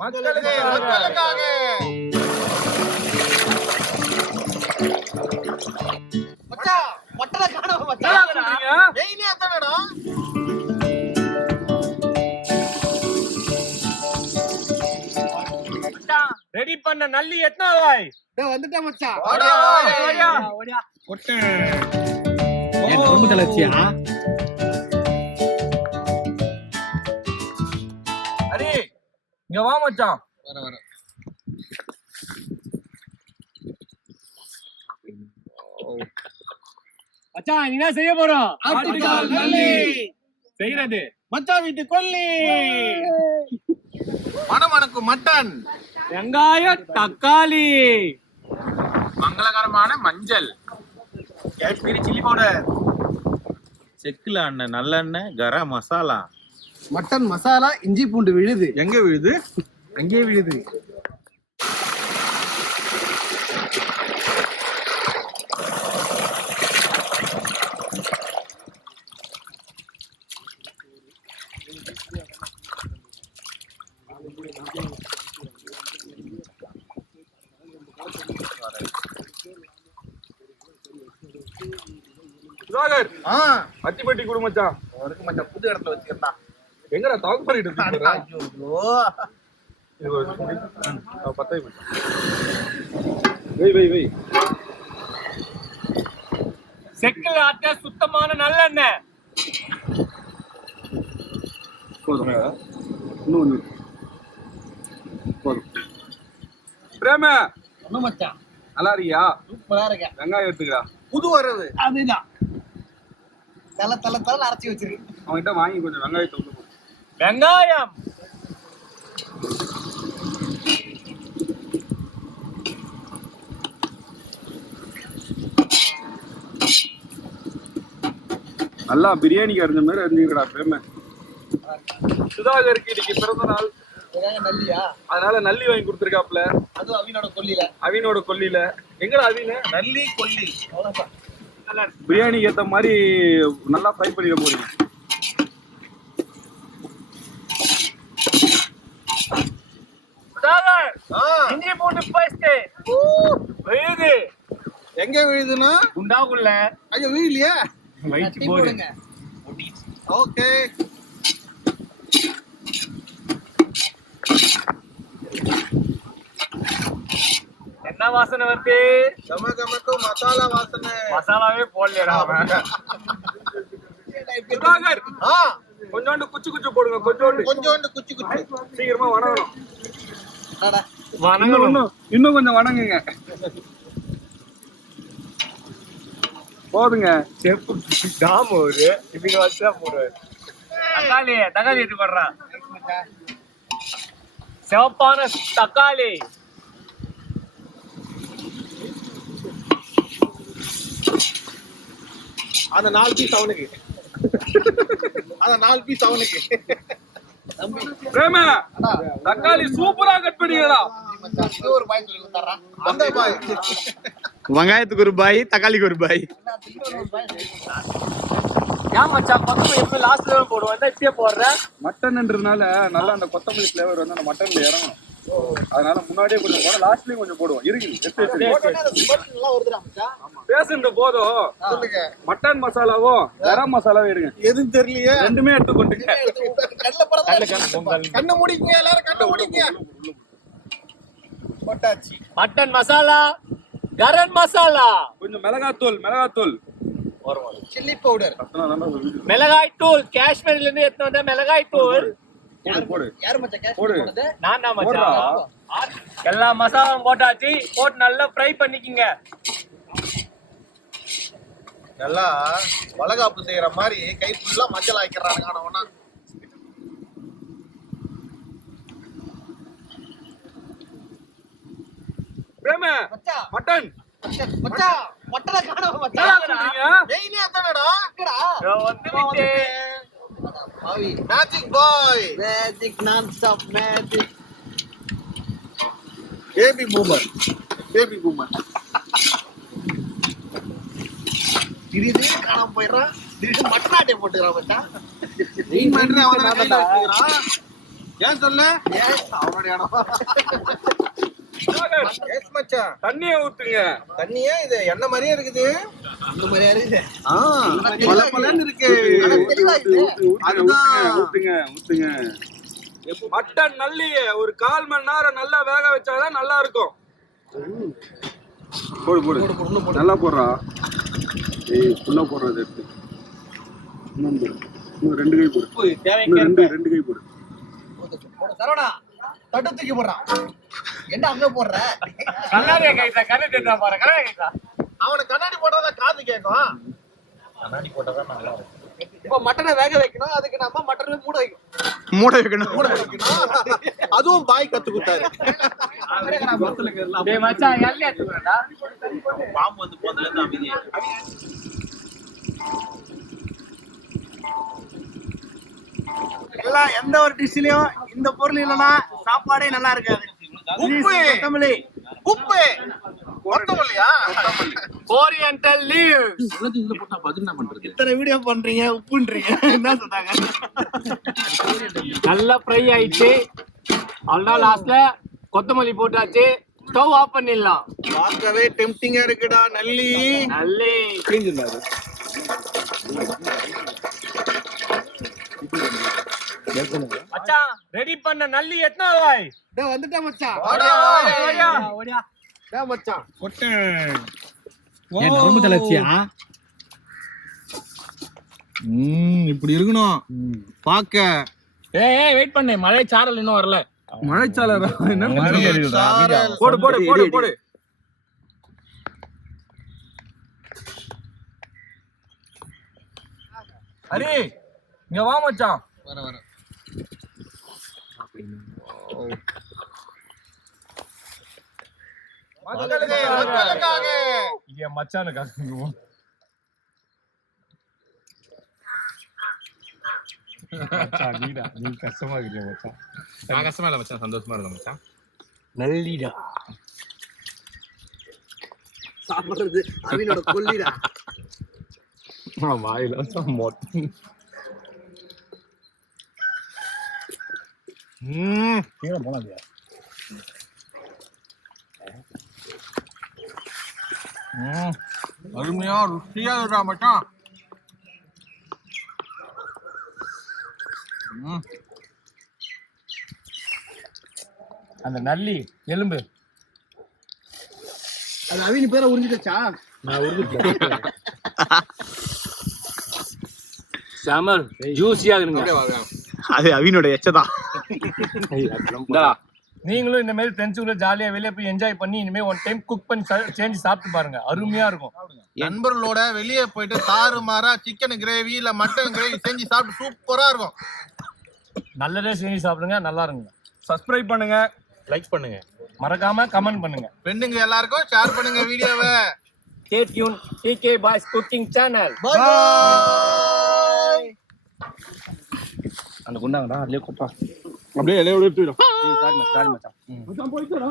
மக்களுக்காக. மச்சான் மட்டல காணோம் மச்சான். வெயினே அதானடா. மச்சான் ரெடி பண்ண நல்லி எத்தனை வாய்? டேய் வந்துட்டேன் மச்சான். ஓடியா ஓடியா ஓடியா. கொட்டை என் குடும்ப தளர்ச்சியா? அரி இங்க வா மச்சான். வர மச்சான் என்ன செய்ய போறோம்? ஆட்டுக்கால் நல்லி செய்யறது மச்சான் வீட்டு கொல்லி. மணமணக்கு மட்டன், வெங்காயம் தக்காளி, மங்களகரமான மஞ்சள், காஷ்மீரி சில்லி பவுடர், செக்குல எண்ணெய், நல்லெண்ணெய், கரம் மசாலா, மட்டன் மசாலா, இஞ்சி பூண்டு விழுது. எங்க விழுது? அங்கே விழுது. சுதாகர் அத்திப்பட்டி குடு மச்சான். அவருக்கு மச்சான் புது இடத்துல வச்சிருந்தா எங்கடா தாக்கு பண்ணிட்டு இருக்க? ஐயோ பத்தாய் மச்சான். வை செக்கில் ஆட்ட சுத்தமான நல்லெண்ணெய். போதும். இன்னும் போதும். பிரேம ஒண்ணு மச்சான் நல்லா இருக்கியா? சூப்பரா இருக்க. வெங்காயம் எடுத்துக்கா. புது வரது அதுதான் தல அரைச்சி வச்சிருக்கு. அவன்கிட்ட வாங்கி கொஞ்சம் வெங்காயத்தை வந்து போடு. வெங்காயம், நல்லா பிரியாணிக்கு அறிஞ்ச மாதிரி அறிஞ்சுக்கடா பிரேம. சுதாகருக்கு இன்னைக்கு பிறந்த நாள். நல்லியா? அதனால நல்லி வாங்கி கொடுத்துருக்காப்ல. அது அவினோட கொல்லியில. எங்கடா அவின? நல்லி கொல்லி. அவ்வளவுதான். பிரியாணிக்கு ஏத்த மாதிரி நல்லா ஃப்ரை பண்ணிட போறீங்க. இஞ்சி பூண்டு பேஸ்ட் விழுது. எங்க விழுதுன்னா குண்டாக்குள்ள. ஐயோ விழுலையா? வயிற்று போடுங்க. ஓகே. என்ன வாசனை வருது? கமகமக்கு மசாலா வாசனை. மசாலாவே போடலடா அவன். சுதாகர் கொஞ்சோண்டு குச்சி போடுங்க. கொஞ்சோண்டு குச்சி சீக்கிரமா வணங்கணும். இன்னும் கொஞ்சம் வணங்குங்க. போதுங்க. தாம் ஒரு இப்படி வச்சா போடுவாரு. தக்காளி எடுத்து போடுறான். சிவப்பான தக்காளி. அந்த 4 பீஸ் அவனுக்கு. பிரேம தக்காளி சூப்பரா கட் பண்ணிடா. ஒரு பாய் சொல்லி கொடுத்தாரா? அந்த பாய். வெங்காயத்துக்கு ஒரு பாய், தக்காளிக்கு ஒரு பாய். ஏன் மச்சான் கொத்தமல்லி எப்ப லாஸ்ட்ல போடுவோம், இப்பயே போடுற? மட்டன்ன்றதுனால நல்லா அந்த கொத்தமல்லி ஃப்ளேவர் வந்து அந்த மட்டன்ல இறங்கும். அதனால முன்னாடியே கொஞ்சம் போட, லாஸ்ட்லயும் கொஞ்சம் போடுவோம். பேசுறது போதும். மட்டன் மசாலாவும் கரம் மசாலாவும் இருங்க. எதுவும் தெரியலையே. ரெண்டுமே எடுத்துக்கொண்டுங்க. கண்ணு முடிங்க எல்லாரும், கண்ணு முடிங்க. மட்டன் மசாலா, கரம் மசாலா, கொஞ்சம் மிளகாத்தூள், சில்லி பவுடர், மிளகாய் தூள். காஷ்மீர்ல இருந்து எடுத்து வந்த மிளகாய் தூள். நான் தான் மச்சான். எல்லா மசாலாவும் போட்டாச்சு. போட்டு நல்லா ஃப்ரை பண்ணிக்கிங்க. நல்லா வளகாப்பு செய்யற மாதிரி கை ஃபுல்லா மஞ்சள் ஆக்கிடுறாங்க. மட்டன் மட்டனை காணோம் மச்சான். வெயினே அதானடா. வந்துட்டே. மேஜிக் பாய், மேஜிக் நான் ஸ்டாப் மேஜிக். Baby boomer. திடீர்னு காணாம போயிடுறான். திடீர்னு மட்டன் ஆட்டை போட்டுக்கிறான் மச்சான். வெயின் மாதிரி அவன் தான் வச்சுக்கிறான். ஏன் சொல்ல அவனுடைய இடம் எஸ் மச்சான் தண்ணியை ஊத்துங்க. தண்ணியே இது என்ன மாதிரியே இருக்குது இந்த மாதிரியா இருக்குது பல பலன்னு இருக்கு அதுதான் ஊத்துங்க ஊத்துங்க. மட்டன் நல்லியே ஒரு 1/4 மணி நேரம் நல்லா வேக வச்சாதான் நல்லா இருக்கும். போடு போடு நல்லா போடுறா. ஏய் ஃபுல்லா போடுறது எடுத்து இன்னும் 2 கை போடு. இன்னும் 2 கை போடு. சரவணா தட்டு தூக்கி போடுறான் என்ன அங்க போடுற கண்ணாடி கைட்டா கண்ணாடி தேட்டா பாரு கண்ணாடி கைட்டா அவனுக்கு கண்ணாடி போட்டாதான் காது கேட்கும் கண்ணாடி போட்டாதான் நல்லா இருக்கும் இப்ப மட்டனை வேக வைக்கணும் அதுக்கு நம்ம மட்டனை மூட வைக்கணும் மூட வைக்கணும் அதுவும் பாய் கத்து கொடுத்தாரு டேய் மச்சான் எல்ல எடுத்துறடா பாம்பு வந்து போனதுல இருந்து அமைதி எல்லாம் எந்த ஒரு டிஷ்லயும் இந்த பொருள் இல்லனா சாப்பாடே நல்லா இருக்காது. உப்பு கொத்தமல்லி உப்பு கொத்தமல்லியா ஓரியண்டல் லீவ்ஸ் இத்தனை வீடியோ பண்றீங்க உப்புன்றீங்க என்ன சொன்னாங்க? நல்லா ஃப்ரை ஆயிடுச்சு. அவ்வளவுதான் லாஸ்ட்ல கொத்தமல்லி போட்டாச்சு. ஸ்டவ் ஆஃப் பண்ணிடலாம். பார்க்கவே டெம்ப்டிங்கா இருக்குடா நல்லி நல்லே மச்சான் ரெடி பண்ண நல்லி எத்தனை வாய் வந்துட்டா மச்சான். ஓடியா மச்சான் இப்படி இருக்கணும் பாக்க ஏய் வெயிட் பண்ணு மழை சாரல் இன்னும் வரல. மழைச்சாளரா என்ன சாரல். போடு போடு போடு போடு. ஹரி இங்க வா மச்சான். வர வர மக்களுக்காக இங்க மச்சானுக்காக நீ கஷ்டமா இருக்கியா மச்சான்? நான் கஷ்டமா இல்ல மச்சான், சந்தோஷமா இருக்க மச்சான். நல்லிடா சாப்பிடுறது அவனோட கொல்லிடா. வாயில மொத்தம் கீழே போனாதியா அருமையா ருசியா இருக்கா மச்சான் அந்த நல்லி எலும்பு அது அவினி பேரை உறிஞ்சிட்டா? நான் உருவிட்டேன். சமர் ஜூஸியா இருங்க. அது அவினோட எச்சதான். நீங்களும் இந்த மாதிரி ஃப்ரெண்ட்ஸுக்குள்ள ஜாலியா வெளியே போய் என்ஜாய் பண்ணி இனிமே ஒன் டைம் குக் பண்ணி செஞ்சு சாப்பிட்டு பாருங்க. அருமையா இருக்கும். நண்பர்களோட வெளியே போயிட்டு தாறுமாறா சிக்கன் கிரேவி இல்ல மட்டன் கிரேவி செஞ்சு சாப்பிட்டு சூப்பரா இருக்கும். நல்லதே செஞ்சு சாப்பிடுங்க, நல்லா இருங்க. சப்ஸ்கிரைப் பண்ணுங்க, லைக் பண்ணுங்க, மறக்காம கமெண்ட் பண்ணுங்க. ஃப்ரெண்டுங்க எல்லாருக்கும் ஷேர் பண்ணுங்க வீடியோவை. Stay tuned TK Boys Cooking Channel. Bye bye. அந்த குண்டாங்கடா அதுலயே கொட்டா. அப்படியே இலையோட எடுத்துடா. மச்சான் போயிட்டடா.